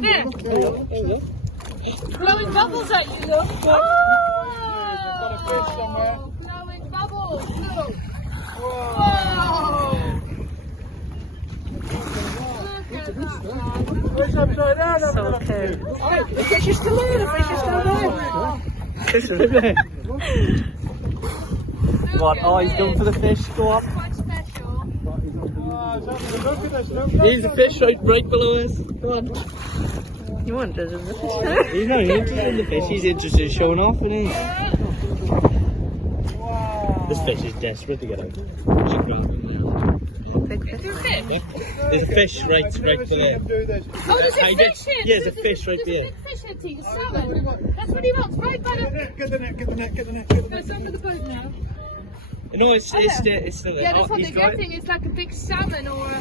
There. Blowing bubbles at you, look. Got a fish somewhere. Blowing bubbles, look. Whoa. Whoa. Fish upside down. So cute. The fish is still there. The fish is still there. Fish is still there. What? Oh, he's going for the fish. Go on. Quite special. Look at this. Here's the fish right below us. Come on. You want to, isn't it? He's not interested in the fish. He's interested in showing off, isn't he? Wow. This fish is desperate to get out. Big fish. Is there a fish? There's a fish right there. Do this. Oh, there's a Hide it. fish here. Yeah, there's a fish right There's there. a big fish here, T. A salmon. That's what he wants, right by the... Get the net. It's under the boat now. No, it's still there. Yeah, that's Oh, what he's they're got it. getting. It's like a big salmon or a...